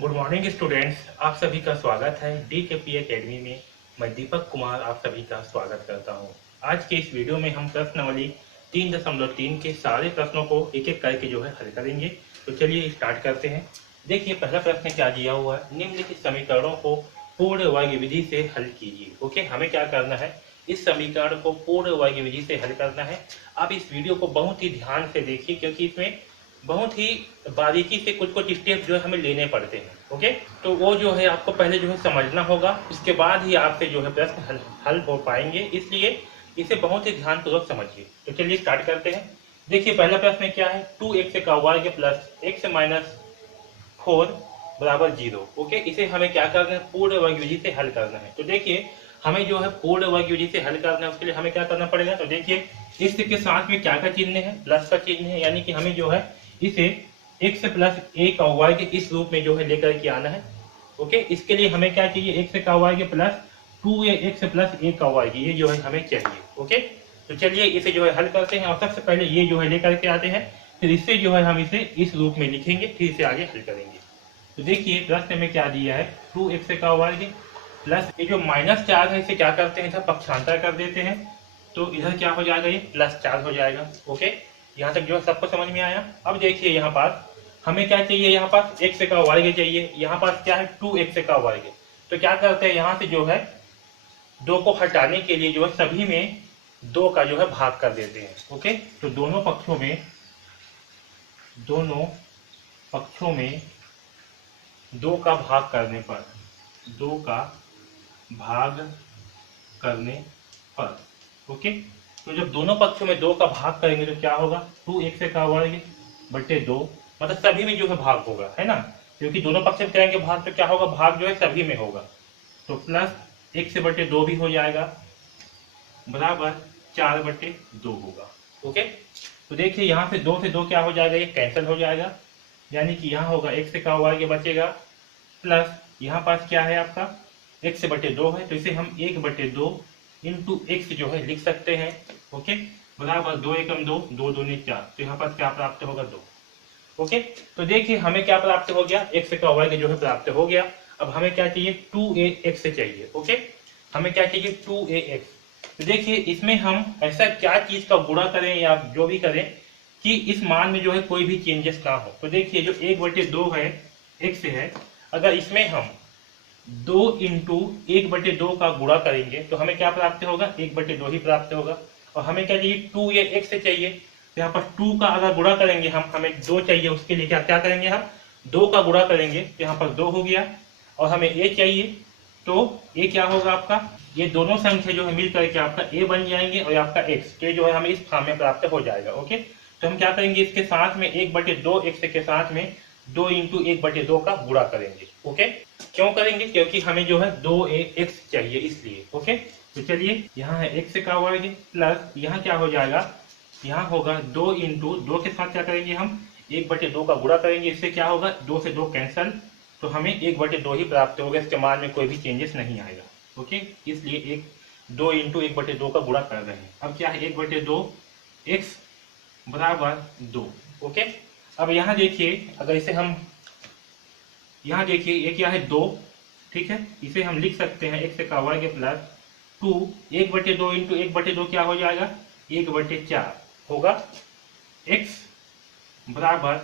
Good morning students, आप सभी का स्वागत है DKP एकेडमी में। मैं दीपक कुमार आप सभी का स्वागत करता हूं। आज के इस वीडियो में हम प्रश्नावली 3.3 के सारे प्रश्नों को एक एक करके हल करेंगे। तो चलिए स्टार्ट करते हैं। देखिए पहला प्रश्न क्या दिया हुआ है, निम्नलिखित समीकरणों को पूर्ण वर्ग विधि से हल कीजिए। ओके, हमें क्या करना है, इस समीकरण को पूर्ण वर्ग विधि से हल करना है। आप इस वीडियो को बहुत ही ध्यान से देखिए क्योंकि इसमें बहुत ही बारीकी से कुछ कुछ स्टेप हमें लेने पड़ते हैं। ओके, तो वो आपको पहले समझना होगा, उसके बाद ही आपसे प्रश्न हल हो पाएंगे, इसलिए इसे बहुत ही ध्यानपूर्वक समझिए। तो चलिए स्टार्ट करते हैं। देखिए पहला प्रश्न क्या है, 2x का वर्ग प्लस x माइनस 4 बराबर 0। ओके, इसे हमें क्या करना है, पूर्ण वर्ग विधि से हल करना है। तो देखिए हमें पूर्ण वर्ग विधि से हल करना है, उसके लिए हमें क्या करना पड़ेगा। तो देखिए इस के साथ में क्या का चिन्ह है, प्लस का चिन्ह है, यानी कि हमें इसे x प्लस a का वर्ग इस रूप में लेकर के आना है। ओके, इसके लिए हमें क्या चाहिए, x का वर्ग प्लस 2ax प्लस a का वर्ग, ये हमें चाहिए। ओके, तो चलिए इसे हल करते हैं और सबसे पहले ये लेकर के आते हैं, फिर इससे हम इसे इस रूप में लिखेंगे, फिर इसे आगे हल करेंगे। तो देखिए प्रश्न में क्या दिया है, 2x का वर्ग प्लस ये जो -4 है, इसे क्या करते हैं, इधर पक्षांतर कर देते हैं, तो इधर क्या हो जाएगा, ये +4 हो जाएगा। ओके, यहाँ तक सबको समझ में आया। अब देखिए यहाँ पास हमें क्या चाहिए, यहाँ पास x का वर्ग चाहिए, यहाँ पास क्या है 2x का वर्ग। तो क्या करते हैं, यहाँ से 2 को हटाने के लिए सभी में 2 का भाग कर देते हैं। ओके, तो दोनों पक्षों में 2 का भाग करने पर 2 का भाग करने पर ओके, तो जब दोनों पक्षों में 2 का भाग करेंगे तो क्या होगा, 2x का वर्ग बटे 2, मतलब सभी में भाग होगा, है ना, क्योंकि दोनों पक्ष में करेंगे भाग तो क्या होगा, भाग सभी में होगा। तो प्लस x बटे 2 भी हो जाएगा, बराबर 4 बटे 2 होगा। ओके, तो देखिए यहाँ से 2 क्या हो जाएगा, ये कैंसिल हो जाएगा, यानी कि यहाँ होगा x का वर्ग बचेगा, प्लस यहाँ पास क्या है आपका x बटे 2 है, तो इसे हम 1 बटे 2 इंटू एक्स लिख सकते हैं। ओके, बराबर 2 एकम 2, 2 दूनी 4, तो यहाँ पास क्या प्राप्त होगा, 2। ओके, तो देखिए हमें क्या प्राप्त हो गया, x का वर्ग प्राप्त हो गया। अब हमें क्या चाहिए, 2ax चाहिए। ओके, हमें क्या चाहिए, 2ax। तो देखिए इसमें हम ऐसा क्या चीज का गुणा करें या जो भी करें कि इस मान में कोई भी चेंजेस ना हो। तो देखिए जो 1 बटे 2 है x है, अगर इसमें हम 2 इंटू 1 बटे 2 का गुणा करेंगे तो हमें क्या प्राप्त होगा, 1 बटे 2 ही प्राप्त होगा। और हमें क्या चाहिए, 2ax चाहिए, तो यहाँ पर 2 का अगर गुणा करेंगे हमें 2 चाहिए, उसके लिए क्या करेंगे, हम 2 का गुणा करेंगे, तो यहाँ पर 2 हो गया। और हमें a चाहिए, तो a क्या होगा आपका, ये दोनों संख्या मिल करके आपका a बन जाएंगे और आपका x, तो ये हमें इस फॉर्म में प्राप्त हो जाएगा। ओके, तो हम क्या करेंगे, इसके साथ में 1 बटे 2 x के साथ में 2 इंटू 1 बटे 2 का गुणा करेंगे। ओके, क्यों करेंगे, क्योंकि हमें 2ax चाहिए इसलिए। ओके, तो चलिए यहाँ है x का वर्ग प्लस यहाँ क्या हो जाएगा, यहाँ होगा 2 इंटू 2 के साथ क्या करेंगे, हम 1 बटे 2 का गुणा करेंगे, इससे क्या होगा, 2 से 2 कैंसल, तो हमें 1 बटे 2 ही प्राप्त होगा, इसके मान में कोई भी चेंजेस नहीं आएगा। ओके, इसलिए 2 इंटू 1 बटे 2 का गुणा कर रहे हैं। अब क्या है, 1 बटे 2 x बराबर 2। ओके, अब यहाँ देखिए, अगर इसे हम यहाँ देखिए ये क्या है, 2, ठीक है, इसे हम लिख सकते हैं x का वर्ग प्लस 2, 1 बटे 2 इंटू 1 बटे 2 क्या हो जाएगा, 1 बटे 4 होगा, x बराबर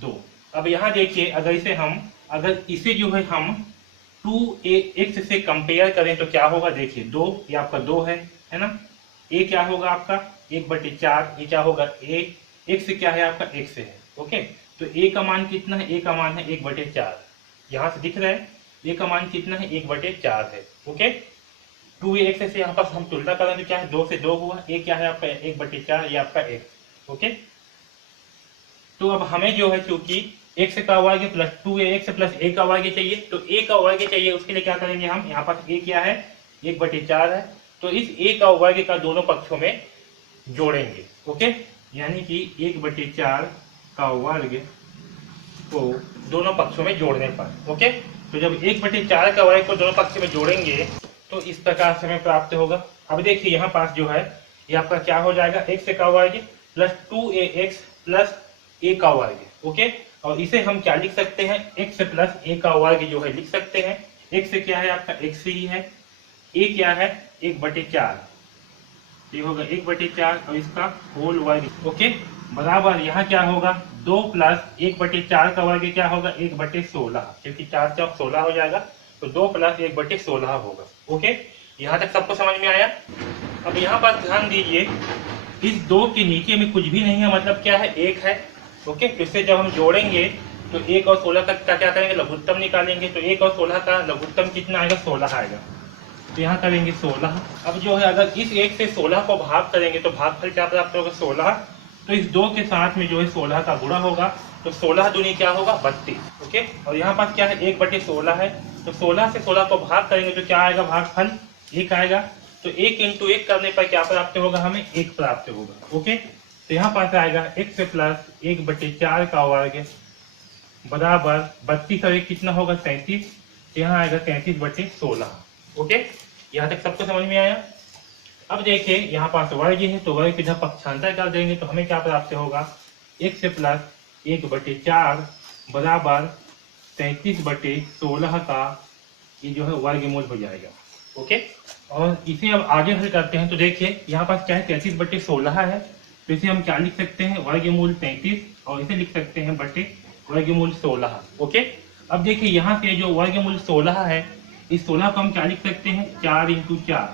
2। अब यहाँ देखिए अगर इसे हम 2ax से कंपेयर करें तो क्या होगा, देखिए 2 ये आपका 2 है ना, a क्या होगा आपका 1 बटे 4, ये क्या होगा a, x क्या है आपका x है। ओके, तो a का मान कितना है, a का मान है 1 बटे 4, यहाँ से दिख रहा है a का मान कितना है, 1 बटे 4 है। ओके, 2ax से यहाँ पास हम तुलना करें तो क्या है, 2 से 2 हुआ, a क्या है आपका 1 बटे 4, ये आपका x। ओके, तो अब हमें चूंकि x का वर्ग प्लस 2ax प्लस a का वर्ग चाहिए, तो a का वर्ग चाहिए, उसके लिए क्या करेंगे हम, यहाँ पर a क्या है 1 बटे 4 है, तो इस a का वर्ग का दोनों पक्षों में जोड़ेंगे। ओके, यानी कि 1 बटे 4 का वर्ग को दोनों पक्षों में जोड़ने पर। ओके, तो जब 1 बटे 4 का वर्ग को दोनों पक्षों में जोड़ेंगे तो इस प्रकार से हमें प्राप्त होगा। अब देखिए यहाँ पास ये आपका क्या हो जाएगा, x का वर्ग प्लस 2ax प्लस a का वर्ग। ओके, और इसे हम क्या लिख सकते हैं, x प्लस a का वर्ग जो है लिख सकते हैं। x क्या है आपका, x ही है। a क्या है, 1/4, ये होगा 1/4 और इसका होल वर्ग। ओके, बराबर यहाँ क्या होगा, 2 प्लस 1/4 का वर्ग क्या होगा, 1/16, क्योंकि 4 से 16 हो जाएगा, तो 2 प्लस 1/16 होगा। ओके, यहाँ तक सबको समझ में आया। अब यहाँ पर ध्यान दीजिए, इस 2 के नीचे में कुछ भी नहीं है, मतलब क्या है, 1 है। ओके, तो इससे जब हम जोड़ेंगे तो 1 और 16 तक का क्या करेंगे, लघुत्तम निकालेंगे। तो 1 और 16 का लघुत्तम कितना आएगा, 16 आएगा। तो यहाँ करेंगे 16। अब जो है अगर इस 1 से 16 को भाग करेंगे तो भागफल क्या प्राप्त होगा, 16। तो इस 2 के साथ में जो है 16 का गुणा होगा, तो 16 दूनी क्या होगा, 32। ओके, और यहाँ पास क्या है, 1/16 है, तो 16 से 16 को भाग करेंगे तो क्या आएगा, भागफल 1 आएगा। तो 1 × 1 करने पर क्या प्राप्त होगा, हमें 1 प्राप्त होगा। ओके, तो यहाँ पास आएगा x प्लस 1/4 का वर्ग बराबर 32 और 1 कितना होगा, 33। यहाँ आएगा 33/16। ओके, यहाँ तक सबको समझ में आया। अब देखिए यहाँ पास वर्ग है, तो वर्ग इधर पक्षांतर कर देंगे तो हमें क्या प्राप्त होगा, x प्लस 1/4 बराबर 33/16 का ये जो है वर्गमूल हो जाएगा। ओके, और इसे अब आगे हल करते हैं तो देखिए यहाँ पास क्या है, 33/16 है, तो इसे हम क्या लिख सकते हैं, वर्गमूल 33, और इसे लिख सकते हैं बटे वर्गमूल 16। ओके, अब देखिए यहाँ से जो वर्गमूल 16 है, इस 16 को हम क्या लिख सकते हैं, 4 × 4,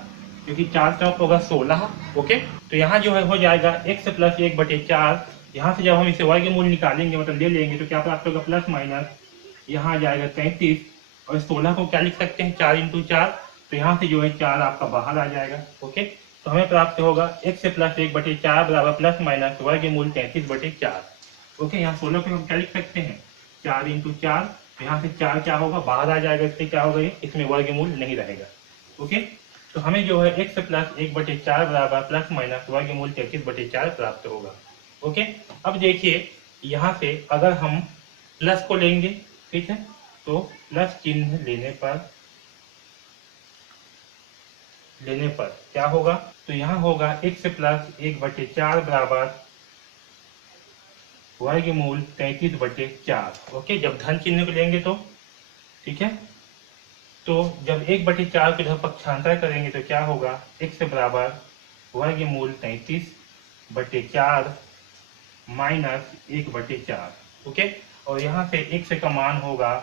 क्योंकि 4 चौक होगा 16। ओके, तो यहाँ जो है हो जाएगा x प्लस 1/4। यहाँ से जब हम इसे वर्गमूल निकालेंगे, मतलब ले लेंगे, तो क्या प्राप्त होगा, प्लस माइनस यहाँ आ जाएगा 33, और 16 को क्या लिख सकते हैं, 4 × 4, तो यहाँ से जो है 4 आपका बाहर आ जाएगा। ओके, तो हमें प्राप्त होगा x प्लस 1/4 बराबर प्लस माइनस वर्गमूल 33/4। ओके, यहाँ 16 को हम क्या लिख सकते हैं, 4 × 4, यहाँ से 4 क्या होगा, बाहर आ जाएगा, इससे क्या होगा, इसमें वर्गमूल नहीं रहेगा। ओके, तो हमें जो है x प्लस 1/4 बराबर प्लस माइनस वर्गमूल 33/4 प्राप्त होगा। ओके, अब देखिए यहाँ से अगर हम प्लस को लेंगे, ठीक है, तो प्लस चिन्ह लेने पर क्या होगा, तो यहाँ होगा x प्लस 1/4 बराबर वर्गमूल 33/4। ओके, जब धन चिन्ह को लेंगे तो ठीक है, तो जब 1/4 को इधर पक्षांतर करेंगे तो क्या होगा, x बराबर वर्गमूल 33/4 माइनस 1/4। ओके, और यहाँ से x का मान होगा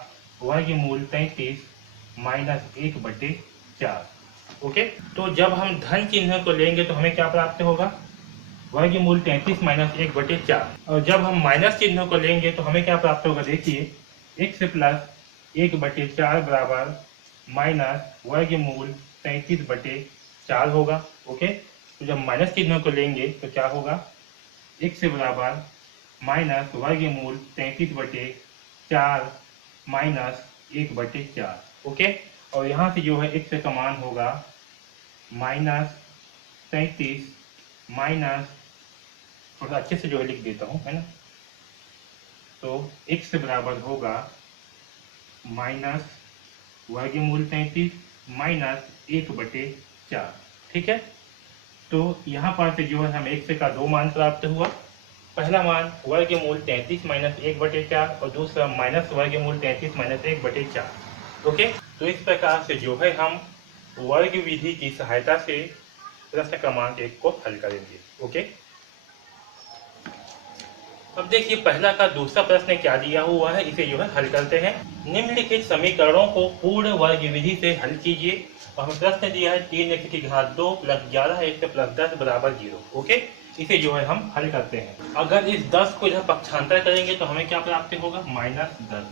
वर्गमूल 33 माइनस 1/4। ओके, तो जब हम धन चिन्ह को लेंगे तो हमें क्या प्राप्त होगा, वर्गमूल 33 माइनस 1/4, और जब हम माइनस चिन्ह को लेंगे तो हमें क्या प्राप्त होगा, देखिए x प्लस 1/4 बराबर माइनस वर्गमूल 33/4 होगा। ओके, तो जब माइनस चिन्ह को लेंगे तो क्या होगा, x बराबर माइनस वर्गमूल 33/4 माइनस 1/4। ओके, और यहाँ से जो है x का मान होगा माइनस 33 माइनस, थोड़ा अच्छे से जो है लिख देता हूँ, है ना, तो x बराबर होगा माइनस वर्गमूल 33 माइनस 1/4। ठीक है, तो यहाँ पर से जो है हम x का 2 मान प्राप्त हुआ। पहला मान वर्गमूल 33 माइनस 1/4 और दूसरा माइनस वर्गमूल 33 माइनस 1/4। ओके, तो इस प्रकार से जो है हम वर्ग विधि की सहायता से प्रश्न क्रमांक 1 को हल करेंगे। ओके, अब देखिए पहला का दूसरा प्रश्न क्या दिया हुआ है, इसे जो है हल करते हैं। निम्नलिखित समीकरणों को पूर्ण वर्ग विधि से हल कीजिए, और हमें प्रश्न दिया है 3x की घात 2 प्लस 11x प्लस 10 बराबर 0। ओके, इसे जो है हम हल करते हैं। अगर इस 10 को इधर पक्षांतर करेंगे तो हमें क्या प्राप्त होगा, -10।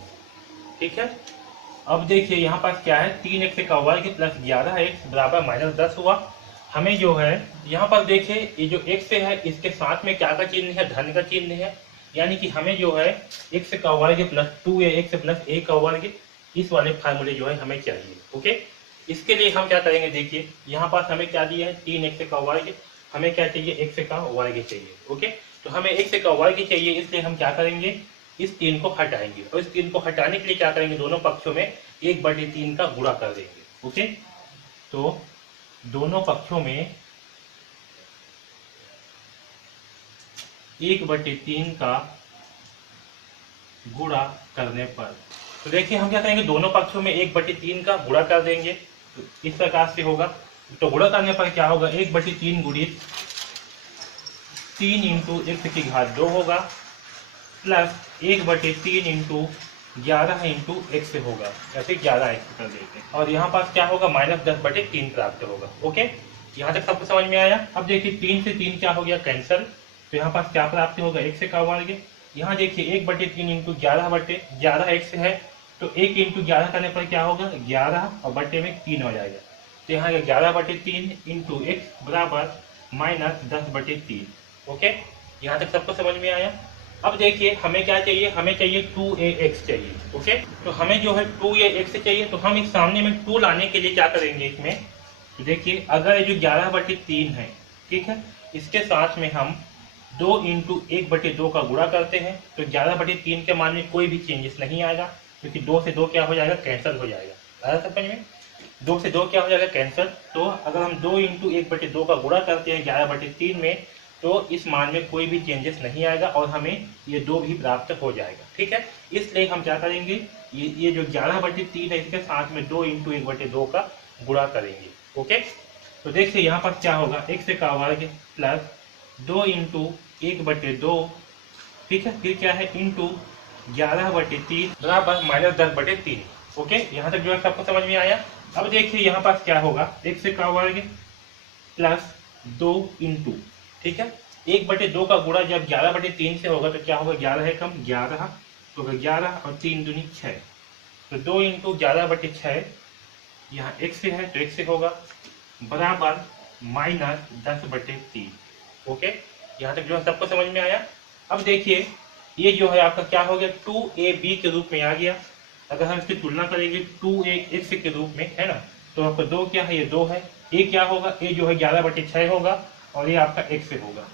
ठीक है, अब देखिए यहाँ पास क्या है, 3x का वर्ग प्लस 11x बराबर -10 हुआ। हमें जो है यहाँ पर देखिए ये जो x है इसके साथ में क्या का चिन्ह है, धन का चिन्ह है, यानी कि हमें जो है x का वर्ग प्लस 2 या x प्लस a का वर्ग, इस वाले फार्मूले जो है हमें चाहिए। ओके, इसके लिए हम क्या करेंगे, देखिए यहाँ पास हमें क्या दिया है, 3x का वर्ग, हमें क्या चाहिए, x का वर्ग चाहिए। ओके, तो हमें x का वर्ग चाहिए, इसलिए हम क्या करेंगे, इस 3 को हटाएंगे, और इस 3 को हटाने के लिए क्या करेंगे, दोनों पक्षों में 1/3 का गुणा कर देंगे। ओके, तो दोनों पक्षों में 1/3 का गुणा करने पर। तो देखिए हम क्या करेंगे, दोनों पक्षों में 1/3 का गुणा कर देंगे, तो इस प्रकार से होगा। तो गुणा करने पर क्या होगा, 1/3 गुणित 3 इंटू एक्स की घात 2 होगा, प्लस 1/3 इंटू 11 इंटू एक्स होगा, ऐसे 11 एक्स कर देते हैं। और यहाँ पास क्या होगा, -10/3 प्राप्त होगा। ओके, यहाँ तक सबको समझ में आया। अब देखिए 3 से 3 क्या हो गया, कैंसल। तो यहाँ पास क्या प्राप्त होगा, एक्स का वर्ग। यहाँ देखिए 1/3 इंटू 11 एक्स है, तो 1 इंटू 11 करने पर क्या होगा, 11 और बट्टे में 3 हो जाएगा। तो यहाँ 11/3 इंटू एक्स बराबर -10/3। ओके, यहाँ तक सबको समझ में आया। अब देखिए हमें क्या चाहिए, हमें चाहिए 2ax चाहिए। ओके, तो हमें जो है 2ax चाहिए, तो हम इस सामने में 2 लाने के लिए क्या करेंगे इसमें, तो देखिए अगर ये जो 11/3 है, ठीक है, इसके साथ में हम 2 इंटू 1/2 का गुणा करते हैं, तो 11/3 के मान में कोई भी चेंजेस नहीं आएगा, क्योंकि 2 से 2 क्या हो जाएगा, कैंसिल हो जाएगा। आया समझ में, 2 से 2 क्या हो जाएगा, कैंसिल। तो अगर हम 2 इंटू 1/2 का गुणा करते हैं 11/3 में, तो इस मान में कोई भी चेंजेस नहीं आएगा और हमें ये 2 भी प्राप्त हो जाएगा। ठीक है, इसलिए हम क्या करेंगे, ये जो 11/3 है इसके साथ में 2 इंटू 1/2 का गुणा करेंगे। ओके, तो देखिए यहाँ पर क्या होगा, एक्स का वर्ग प्लस 2 इंटू 1/2, ठीक है, फिर क्या है, इंटू 11/3 बराबर -10/3। ओके, यहाँ तक जो है सबको समझ में आया। अब देखिए यहाँ पास क्या होगा, एक्स का वर्ग प्लस 2 इंटू, ठीक है, 1/2 का गुणा जब 11/3 से होगा तो क्या होगा, 11 है कम 11, तो 11 और 3 दूनी 6, तो 2 इंटू 11/6, यहाँ x से है तो x से होगा, बराबर -10/3। ओके, यहाँ तक जो है सबको समझ में आया। अब देखिए ये जो है आपका क्या हो गया, 2ab के रूप में आ गया। अगर हम इसकी तुलना करेंगे 2ax के रूप में, है ना, तो आपका 2 क्या है, ये 2 है, a क्या होगा, a जो है 11/6 होगा, और ये आपका x से होगा।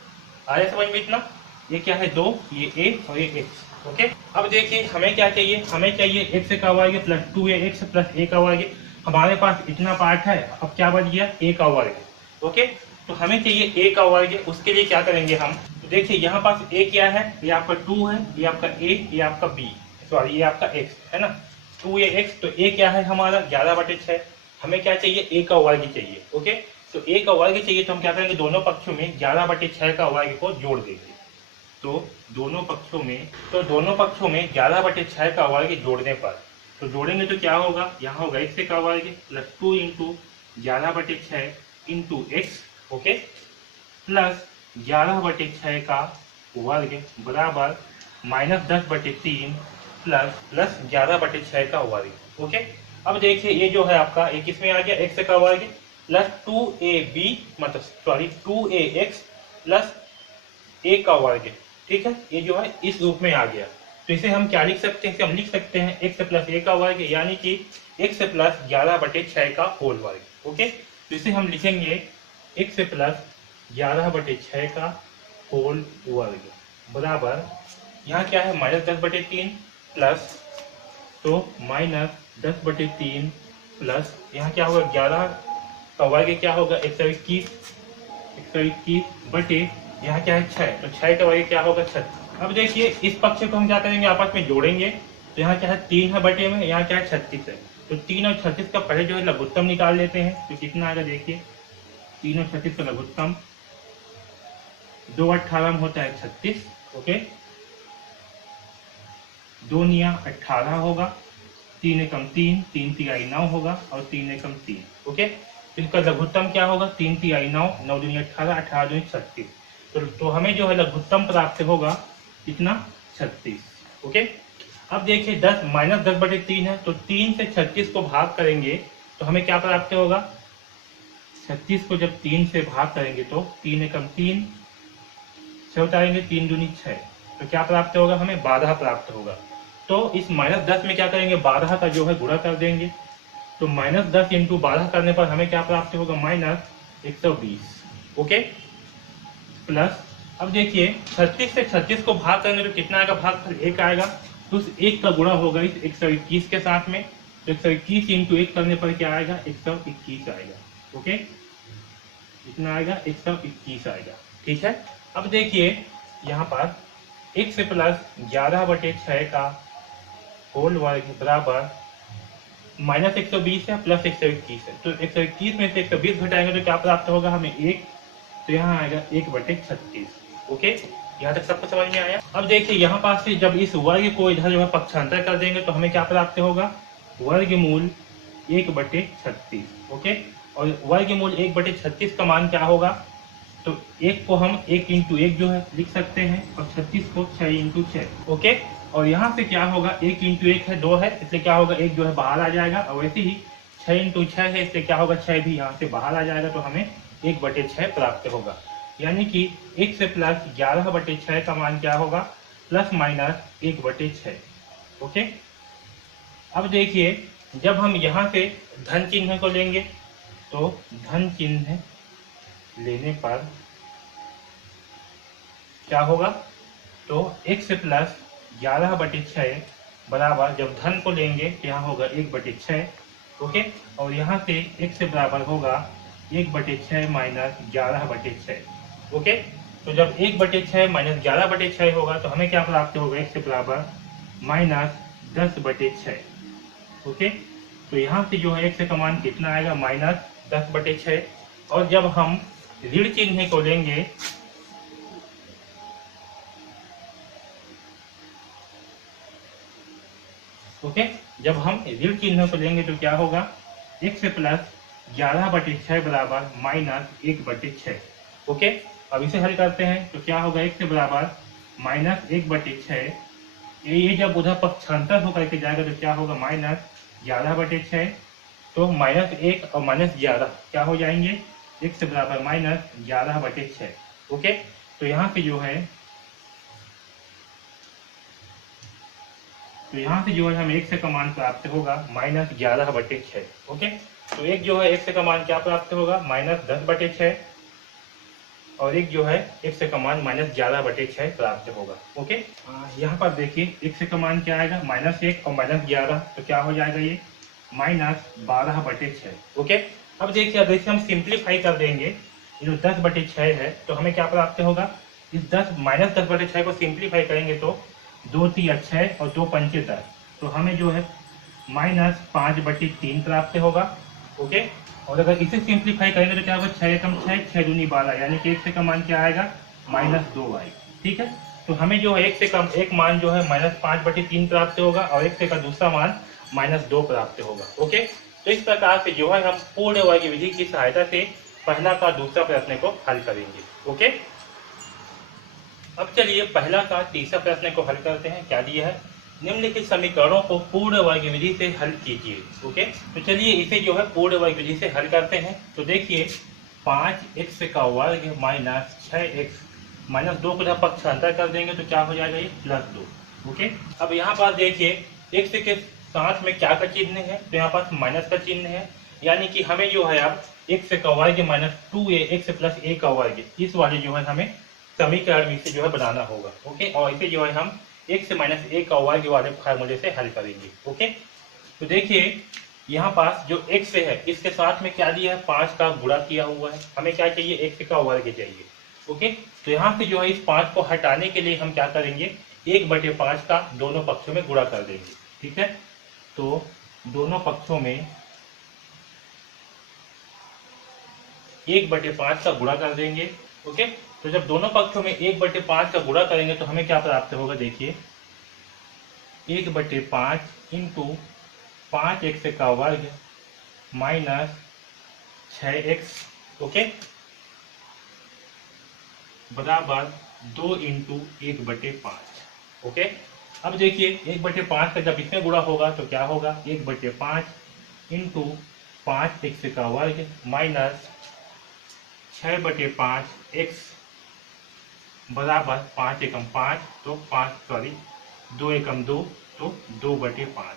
आया समझ में इतना, ये क्या है 2, ये a और ये x। ओके, अब देखिए हमें क्या चाहिए, हमें चाहिए x का वर्ग प्लस 2ax प्लस a का वर्ग। हमारे पास इतना पार्ट है, अब क्या बच गया, a का वर्ग। ओके, तो हमें चाहिए a का वर्ग, उसके लिए क्या करेंगे हम, तो देखिए यहाँ पास a क्या है, ये आपका 2 है, ये आपका a, ये आपका b, सॉरी ये आपका x है ना, 2ax, तो a क्या है हमारा 11/6, हमें क्या चाहिए, a का वर्ग चाहिए। ओके, तो a का वर्ग चाहिए, तो हम क्या करेंगे, दोनों पक्षों में 11/6 का वर्ग को जोड़ देंगे। तो दोनों पक्षों में 11/6 का वर्ग जोड़ने पर, तो जोड़ेंगे तो क्या होगा, यहाँ होगा x का वर्ग plus 2 into 11/6 into x, okay, plus 11/6 का वर्ग बराबर -10/3 प्लस 11/6 का वर्ग। ओके, अब देखिए ये जो है आपका एक इसमें आ गया, x का वर्ग प्लस 2ab, मतलब सॉरी 2ax प्लस a का वर्ग, ठीक है, ये जो है इस रूप में आ गया। तो इसे हम क्या लिख सकते हैं, इसे हम लिख सकते हैं x प्लस a का वर्ग, यानी कि x प्लस 11/6 का होल वर्ग। ओके, तो इसे हम लिखेंगे x प्लस 11/6 का होल वर्ग बराबर, यहाँ क्या है -10/3 प्लस, तो -10/3 प्लस यहाँ क्या होगा, 11 का वर्ग क्या होगा, 121 बटे यहाँ क्या है 6, तो 6 का वर्ग क्या होगा 36। अब देखिए इस पक्ष को हम क्या करेंगे, आपस में जोड़ेंगे, तो यहाँ क्या है 3 है बटे में, यहाँ क्या है 36 है, तो 3 और 36 का पहले जो है लघुत्तम निकाल लेते हैं, तो कितना आएगा देखिए, 3 और 36 का लघुत्तम 2 18 में होता है 36। ओके, 2 निया 18 होगा, 3 एकम 3, 3 तिहाई 9 होगा, और 3 एकम 3। ओके, तो इसका लघुत्तम क्या होगा, 3 तिहाई 9, 9 दूनी 18, 18 दूनी 36, तो हमें जो है लघुत्तम प्राप्त होगा कितना, 36। ओके, अब देखिए 10 -10/3 है, तो 3 से 36 को भाग करेंगे तो हमें क्या प्राप्त होगा, 36 को जब 3 से भाग करेंगे तो 3 एकम 3, 6 उतारेंगे, 3 दूनी 6, तो क्या प्राप्त होगा, हमें 12 प्राप्त होगा। तो इस -10 में क्या करेंगे, 12 का जो है गुणा कर देंगे, तो -10 इंटू 12 करने पर हमें क्या प्राप्त होगा, -120। ओके, प्लस, अब देखिए 36 से 36 को भाग करेंगे तो कितना आएगा, भाग 1 आएगा, तो उस 1 का गुणा होगा इस 121 के साथ में, तो 121 इंटू 1 करने पर क्या आएगा, 121 आएगा। ओके, कितना आएगा, 121 आएगा। ठीक है, अब देखिए यहाँ पर x प्लस 11/6 का होल वर्ग बराबर माइनस 120 है प्लस 121 है। तो 121 में से 120 घटाएंगे तो क्या प्राप्त होगा हमें 1, तो यहाँ आएगा 1/36। ओके, यहाँ तक सबको समझ में आया। अब देखिए यहाँ पास से जब इस वर्ग को इधर जो है पक्षांतर कर देंगे तो हमें क्या प्राप्त होगा, वर्गमूल 1/36। ओके, और वर्गमूल 1/36 का मान क्या होगा, तो 1 को हम 1 × 1 जो है लिख सकते हैं और 36 को 6 × 6। ओके, और यहाँ से क्या होगा, 1 × 1 है 2 है, इसलिए क्या होगा 1 जो है बाहर आ जाएगा, और वैसे ही 6 × 6 है, इसलिए क्या होगा 6 भी यहाँ से बाहर आ जाएगा, तो हमें 1/6 प्राप्त होगा। यानी कि 1 से प्लस 11/6 का मान क्या होगा, प्लस माइनस 1/6। ओके, अब देखिए जब हम यहाँ से धन चिन्ह को लेंगे तो धन चिन्ह लेने पर क्या होगा, तो 1 से प्लस 11/6 बराबर, जब धन को लेंगे तो यहाँ होगा 1/6। ओके, और यहाँ से 1 से बराबर होगा 1/6 माइनस 11/6। ओके, तो जब 1/6 माइनस 11/6 होगा तो हमें क्या प्राप्त होगा, 1 से बराबर माइनस 10/6। ओके, तो यहाँ से जो है 1 से का मान कितना आएगा, माइनस 10/6। और जब हम ऋण चिन्ह को लेंगे ओके, जब हम ऋण चिन्ह को लेंगे तो क्या होगा, 1 से प्लस 11/6 बराबर माइनस 1/6। ओके, अब इसे हल करते हैं तो क्या होगा, 1 से बराबर माइनस 1/6, ये जब उधर पक्षांतर होकर के जाएगा तो क्या होगा, माइनस 11/6। तो -1 और -11 क्या हो जाएंगे, 1 से बराबर माइनस 11/6। ओके, तो यहाँ से जो है हमें 1 से का मान प्राप्त होगा माइनस 11/6। ओके, तो एक जो है 1 से का मान क्या प्राप्त होगा, माइनस 10/6, और एक जो है 1 से का मान माइनस 11/6 प्राप्त होगा। ओके, यहाँ पर देखिए 1 से का मान क्या आएगा, -1 और -11, तो क्या हो जाएगा ये माइनस 12/6। ओके, अब देखिए अब इसे हम सिंप्लीफाई कर देंगे, ये जो 10/6 है तो हमें क्या प्राप्त होगा, इस -10/6 को सिंप्लीफाई करेंगे तो 2 × 6 और 2 × 5 10, तो हमें जो है -5/3 प्राप्त होगा। ओके, और अगर इसे सिंप्लीफाई करेंगे तो क्या होगा, 6 × 6 6 दूनी 12, यानी कि 1 से का मान क्या आएगा, -2y। ठीक है, तो हमें जो है 1 से कम एक मान जो है -5/3 प्राप्त होगा और 1 से का दूसरा मान -2 प्राप्त होगा। ओके, तो इस प्रकार से जो है हम पूर्ण वर्ग विधि की सहायता से पहला का दूसरा प्रश्न को हल करेंगे। ओके, अब चलिए पहला का तीसरा प्रश्न को हल करते हैं। क्या दिया है, निम्नलिखित समीकरणों को पूर्ण वर्ग विधि से हल कीजिए। ओके, तो चलिए इसे जो है पूर्ण वर्ग विधि से हल करते हैं। तो देखिए 5x का वर्ग माइनस 6x माइनस 2 को जब पक्षांतर कर देंगे तो क्या हो जाएगा, ये +2। ओके, अब यहाँ पर देखिए x के साथ में क्या का चिन्ह है, तो यहाँ पास माइनस का चिन्ह है, यानी कि हमें जो है अब x का वर्ग माइनस 2x प्लस a का वर्ग, इस वाले जो है हमें समीकरण में से जो है बनाना होगा। ओके, और इसे जो है हम x माइनस a का वर्ग वाले फार्मूले से हल करेंगे। ओके, तो देखिए यहाँ पास जो x है इसके साथ में क्या दिया है, 5 का गुणा किया हुआ है, हमें क्या चाहिए, x का वर्ग चाहिए। ओके, तो यहाँ से जो है इस 5 को हटाने के लिए हम क्या करेंगे, 1/5 का दोनों पक्षों में गुणा कर देंगे। ठीक है, तो दोनों पक्षों में 1/5 का गुणा कर देंगे। ओके, तो जब दोनों पक्षों में 1/5 का गुणा करेंगे तो हमें क्या प्राप्त होगा, देखिए 1/5 × 5x का वर्ग माइनस 6x, ओके, बराबर 2 × 1/5। ओके, अब देखिए 1/5 का जब इसमें गुणा होगा तो क्या होगा, 1/5 × 5x का वर्ग माइनस 6/5x बराबर 5 × 5, तो 2 × 2, तो 2/5।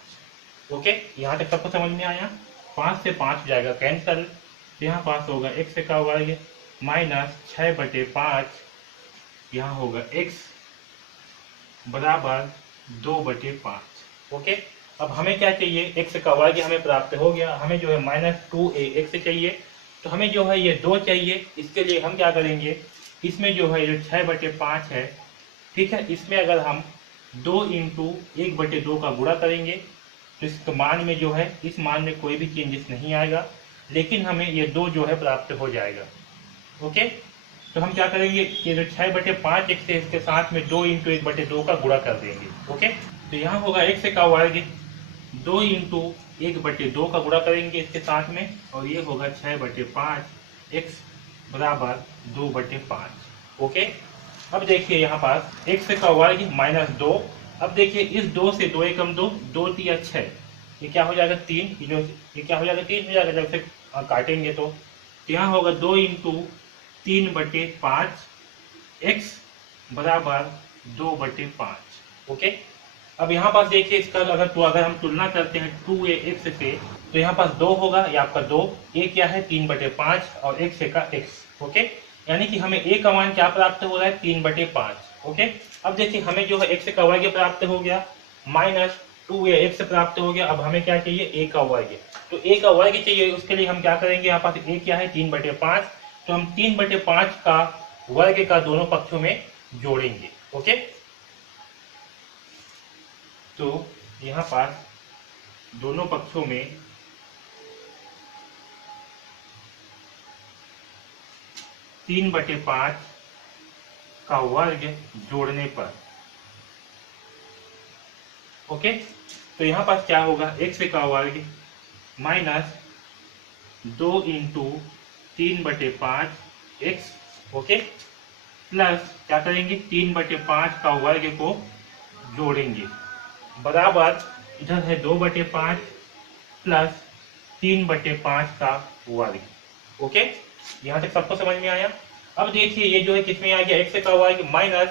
ओके, यहाँ तक सबको समझ में आया। 5 से 5 जाएगा कैंसल, तो यहाँ पास होगा x का वर्ग माइनस 6/5, यहाँ होगा x बराबर 2/5। ओके, अब हमें क्या चाहिए, x का वर्ग हमें प्राप्त हो गया, हमें जो है -2ax चाहिए, तो हमें जो है ये 2 चाहिए। इसके लिए हम क्या करेंगे, इसमें जो है जो 6/5 है, ठीक है, इसमें अगर हम 2 इंटू 1/2 का गुणा करेंगे तो इस मान में जो है, इस मान में कोई भी चेंजेस नहीं आएगा, लेकिन हमें ये 2 जो है प्राप्त हो जाएगा। ओके, तो हम क्या करेंगे, ये जो 6/5 x है इसके साथ में 2 इंटू 1/2 का गुणा कर देंगे। ओके, तो यहाँ होगा x का वर्ग 2 इंटू 1/2 का गुणा करेंगे इसके साथ में, और ये होगा 6/5 x बराबर 2/5। ओके, अब देखिए यहाँ पास x का वर्ग माइनस 2। अब देखिए इस 2 से 2 एकम 2, 2 तिया 6, ये क्या हो जाएगा 3, ये क्या हो जाएगा 3 हो जाएगा जब से काटेंगे तो यहाँ होगा 2 इंटू 3/5 x बराबर 2/5। ओके, अब यहाँ पास देखिए इसका अगर हम तुलना करते हैं 2ax से, तो यहाँ पास 2 होगा, ये आपका 2, a क्या है 3/5 और x का x। ओके, यानी कि हमें a का मान क्या प्राप्त हो रहा है 3/5। ओके, अब देखिए हमें जो है x का वर्ग प्राप्त हो गया माइनस 2ax प्राप्त हो गया। अब हमें क्या चाहिए, a का वर्ग, तो a का वर्ग चाहिए, उसके लिए हम क्या करेंगे, यहाँ पास a क्या है 3/5, तो हम 3/5 का वर्ग का दोनों पक्षों में जोड़ेंगे। ओके, तो यहाँ पास दोनों पक्षों में 3/5 का वर्ग जोड़ने पर, ओके, तो यहाँ पास क्या होगा, x का वर्ग minus 2 into 3/5 x, okay, plus क्या करेंगे 3/5 का वर्ग को जोड़ेंगे बराबर, इधर है 2/5 प्लस 3/5 का वर्ग। ओके, यहाँ तक सबको समझ में आया। अब देखिए ये जो है किसमें आ गया, x का वर्ग माइनस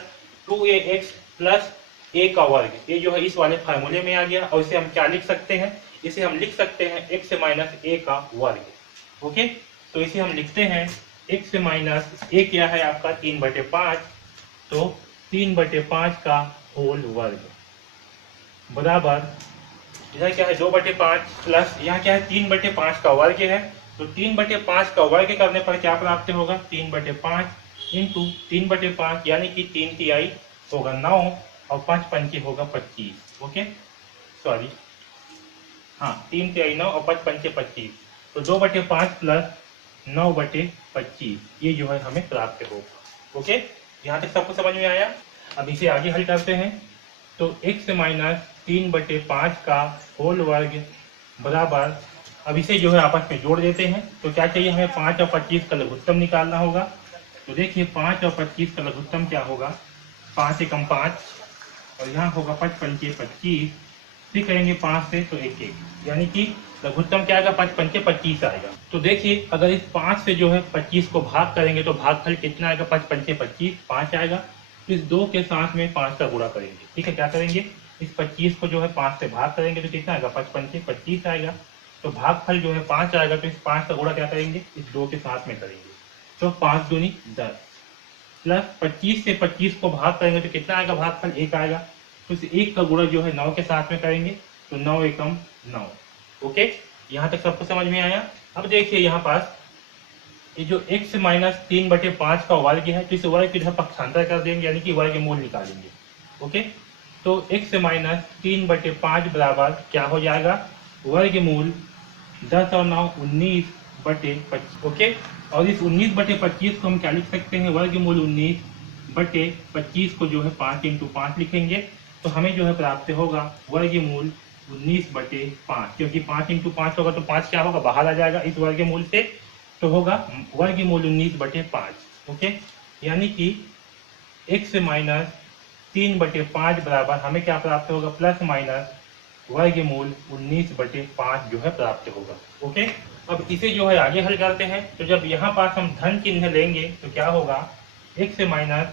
2ax प्लस a का वर्ग, ये जो है इस वाले फार्मूले में आ गया, और इसे हम क्या लिख सकते हैं, इसे हम लिख सकते हैं x माइनस a का वर्ग। ओके, तो इसे हम लिखते हैं x माइनस a क्या है आपका 3/5, तो 3/5 का होल वर्ग बराबर, इधर क्या है 2/5 प्लस यहाँ क्या है 3/5 का वर्ग है, तो 3/5 का वर्ग करने पर क्या प्राप्त होगा, 3/5 इंटू 3/5 यानी कि 3 तिहाई होगा 9 और 5 पंचे होगा 25। ओके, सॉरी, हाँ 3 तिहाई 9 और 5 पंचे 25, तो 2/5 प्लस 9/25 ये जो है हमें प्राप्त होगा। ओके, यहाँ तक सबको समझ में आया। अब इसे आगे हल करते हैं, तो x माइनस 3/5 का होल वर्ग बराबर, अब इसे जो है आपस में जोड़ देते हैं, तो क्या चाहिए हमें 5 और 25 का लघुत्तम निकालना होगा। तो देखिए 5 और 25 का लघुत्तम क्या होगा, 5 एकम 5 और यहाँ होगा 5 पंचे 25, फिर करेंगे 5 से तो 1 1, यानी कि लघुत्तम क्या आएगा 5 पंचे 25 आएगा। तो देखिए अगर इस 5 से जो है 25 को भाग करेंगे तो भागफल कितना आएगा, 5 पंचे 25 5 आएगा। तो इस 2 के साथ में 5 का गुणा करेंगे। ठीक है, क्या करेंगे, इस 25 को जो है 5 से भाग करेंगे तो कितना आएगा, 5 पंचे 25 आएगा। तो भागफल जो है 5 आएगा, तो इस 5 का गुणा क्या करेंगे, इस 2 के साथ में करेंगे, तो 5 दूनी 10 प्लस 25 से 25 को भाग करेंगे तो कितना आएगा, भागफल 1 आएगा। तो इस 1 का गुणा जो है 9 के साथ में करेंगे, तो 9 एकम 9। ओके, यहाँ तक सबको समझ में आया। अब देखिए यहाँ पास ये जो x माइनस 3/5 का वर्ग है, तो इस वर्ग की इधर पक्षांतर कर देंगे, यानी कि वर्गमूल निकालेंगे। ओके, तो x माइनस 3/5 बराबर क्या हो जाएगा, वर्गमूल 10 और 9 19/25। ओके, और इस 19/25 को हम क्या लिख सकते हैं, वर्गमूल 19/25 को जो है 5 इंटू 5 लिखेंगे, तो हमें जो है प्राप्त होगा वर्गमूल 19/5, क्योंकि 5 इंटू 5 होगा तो 5 क्या होगा, बाहर आ जाएगा इस वर्गमूल से, तो होगा वर्गमूल 19/5। ओके, यानी कि x माइनस 3/5 बराबर हमें क्या प्राप्त होगा, प्लस माइनस वर्गमूल 19/5 जो है प्राप्त होगा। ओके, अब इसे जो है आगे हल करते हैं, तो जब यहाँ पास हम धन चिन्ह लेंगे तो क्या होगा, x माइनस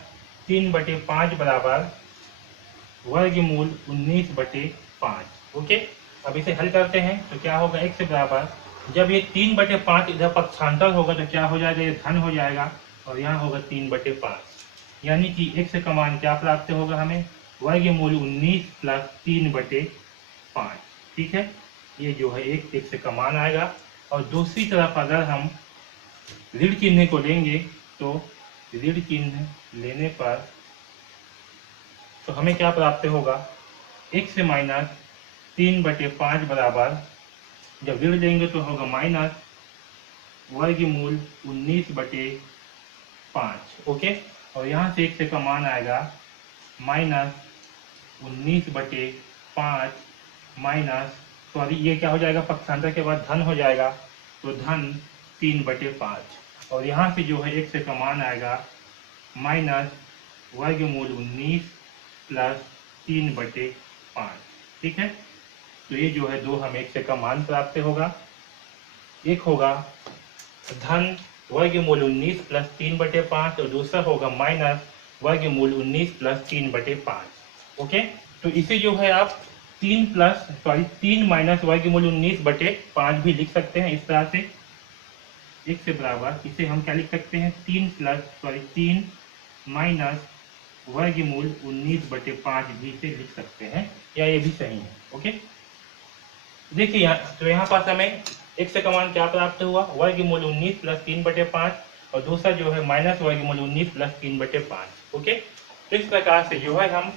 3/5 बराबर वर्गमूल 19/5। ओके, अब इसे हल करते हैं तो क्या होगा, x बराबर, जब ये 3/5 इधर पक्षांतर होगा तो क्या हो जाएगा, ये धन हो जाएगा और यहाँ होगा 3/5, यानी कि x का मान क्या प्राप्त होगा हमें, वर्गमूल 19 प्लस 3/5। ठीक है, ये जो है एक x का मान आएगा। और दूसरी तरफ अगर हम ऋण चिन्ह को लेंगे तो ऋण चिन्ह लेने पर तो हमें क्या प्राप्त होगा, x माइनस 3/5 बराबर, जब ऋण लेंगे तो होगा माइनस वर्गमूल 19/5। ओके, और यहाँ से x का मान आएगा माइनस 19/5 माइनस, सॉरी ये क्या हो जाएगा, पक्षांतर के बाद धन हो जाएगा, तो धन 3/5, और यहाँ से जो है x का मान आएगा माइनस वर्गमूल 19 प्लस 3/5। ठीक है, तो ये जो है दो हमें x का मान प्राप्त होगा। एक होगा धन वर्गमूल 19 प्लस 3/5 और दूसरा होगा माइनस वर्गमूल 19 प्लस 3/5। ओके, तो इसे जो है आप 3 माइनस वर्गमूल 19/5 भी लिख सकते हैं इस तरह से। x से बराबर इसे हम क्या लिख सकते हैं, 3 माइनस वर्गमूल 19/5 भी इसे लिख सकते हैं, या ये भी सही है। ओके, देखिए यहाँ, तो यहाँ पास हमें x का मान क्या प्राप्त हुआ, वर्गमूल 19 प्लस 3/5, और दूसरा जो है माइनस वर्गमूल 19 प्लस 3/5। ओके, तो इस प्रकार से जो है हम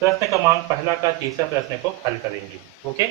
प्रश्न क्रमांक पहला का तीसरा प्रश्न को हल करेंगे। ओके।